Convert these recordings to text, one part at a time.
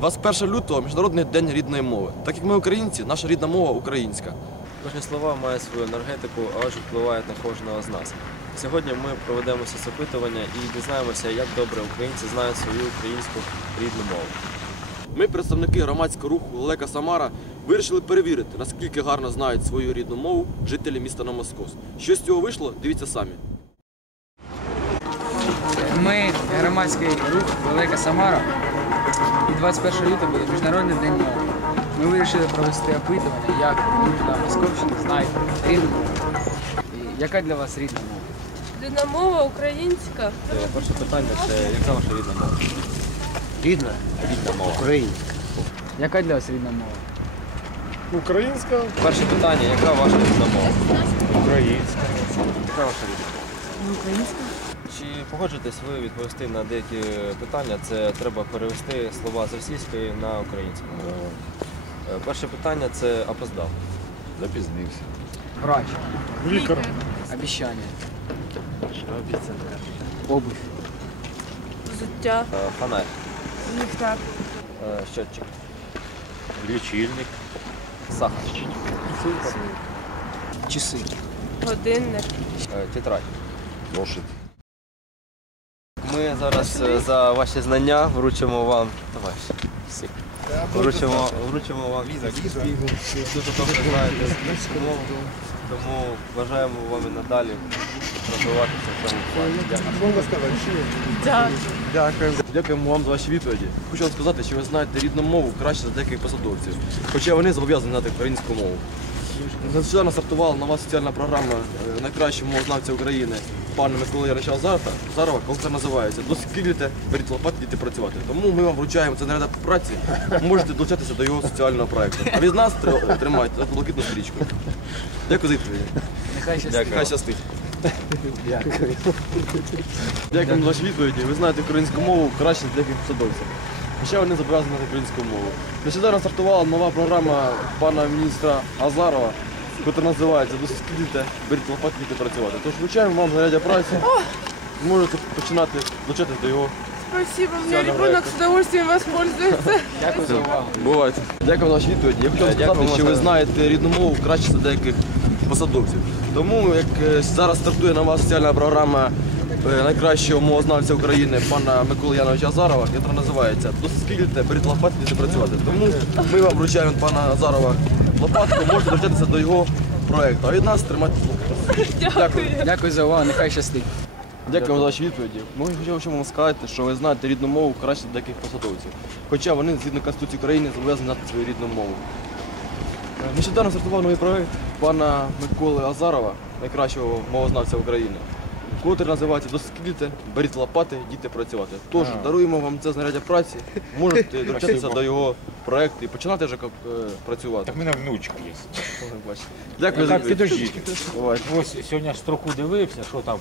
21 лютого Міжнародний день рідної мови. Так як ми українці, наша рідна мова українська. Кожні слова мають свою енергетику, а отже впливають на кожного з нас. Сьогодні ми проведемо соцопитування і дізнаємося, як добре українці знають свою українську рідну мову. Ми, представники громадського руху Лелека Самара, вирішили перевірити, наскільки гарно знають свою рідну мову жителі міста Новоскос. Що з цього вийшло, дивіться самі. Ми громадський рух Велика Самара. І 21 лютого буде Міжнародний день мови. Ми вирішили провести опитування, як люди на Московщині знають рідну мову. І яка для вас рідна мова? Рідна мова українська. Е, Перше питання це яка ваша рідна мова? Рідна? Рідна мова. Українська. Яка для вас рідна мова? Українська. Перше питання, яка ваша рідна мова? Українська. Яка ваша рідна мова? Українська. Чи погоджуєтесь ви відповісти на деякі питання? Це треба перевести слова з російської на українську. Е, Перше питання це опоздав. Запізнився. Врач, Лікар. обіцяння, обувь, Взуття. Е, Фонарь. Ліхтар. Е, Щотчик. Лічильник. Сахар. часи. Годинник. Е, Тетрадь. Лошадь. Ми зараз е, за ваші знання вручимо вам. Давай. всі. Вручимо, вручимо вам. Дуже добре знаєте мову, тому бажаємо вам і надалі розвиватися в цьому плані. Дякую. Дякую. Дякуємо вам за ваші відповіді. Хочу вам сказати, що ви знаєте рідну мову краще за деяких посадовців, хоча вони зобов'язані знати українську мову. Нещодавно стартувала нова соціальна програма е, найкращого мовознавця України пана Миколи Ярича Азарта Зарова, коли це називається Доскільте, беріть лопати, діти працювати. Тому ми вам вручаємо це наряд праці, можете долучатися до його соціального проекту. А від нас тр- тримайте блакитну стрічку. Дякую за відповіді. Нехай щастить. Дякую. Щастить. Дякую. Дякую за ваші відповіді. Ви знаєте українську мову краще за деяких посадовців. Хоча вони зобов'язані знати українську мову. Нещодавно стартувала нова програма пана міністра Азарова, яка називається Дослідуйте, беріть лопати, і працювати. Тож звичайно, вам заряддя праці. Можете починати долучатися до його. Спасибо, у меня ребенок с удовольствием воспользуется. Дякую за увагу. Бувайте. Дякую за ваші відповіді. Я хочу сказати, що ви знаєте рідну мову краще за деяких посадовців. Тому як е, зараз стартує нова соціальна програма е, найкращого мовознавця України пана Миколи Яновича Азарова, яка називається Доскільте, беріть лопати, діти працювати. Тому ми вам вручаємо пана Азарова лопатку, можете долучатися до його проекту. А від нас тримайте. Дякую. Дякую за увагу, нехай щастить. Дякую за ваші відповіді. Ми хочемо вам сказати, що ви знаєте рідну мову краще деяких посадовців. Хоча вони, згідно Конституції України, зобов'язані знати свою рідну мову. Е, Нещодавно стартував новий проект пана Миколи Азарова, найкращого мовознавця України, котрий називається Доскільте, беріть лопати, діти працювати. Тож даруємо вам це знаряддя праці, можете долучатися до його проекту і починати вже е, працювати. Так в мене внучка є. Дякую за Так, відповідь. підождіть. Бувайте. Ось сьогодні ж строку дивився, що там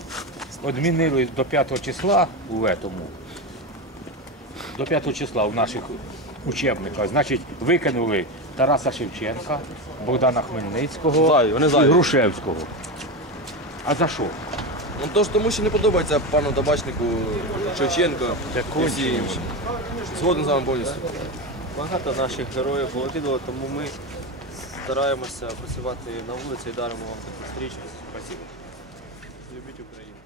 відмінили до 5 числа у этому. До 5 числа у наших учебниках. Значить, викинули Тараса Шевченка, Богдана Хмельницького Зайві, вони і зайві. Грушевського. А за що? Ну то ж тому, що не подобається пану табачнику Шевченко і всі інші. Згоден з вами повністю. Багато наших героїв володіло, тому ми стараємося працювати на вулиці і даримо вам таку стрічку. Спасибо. Любіть Україну.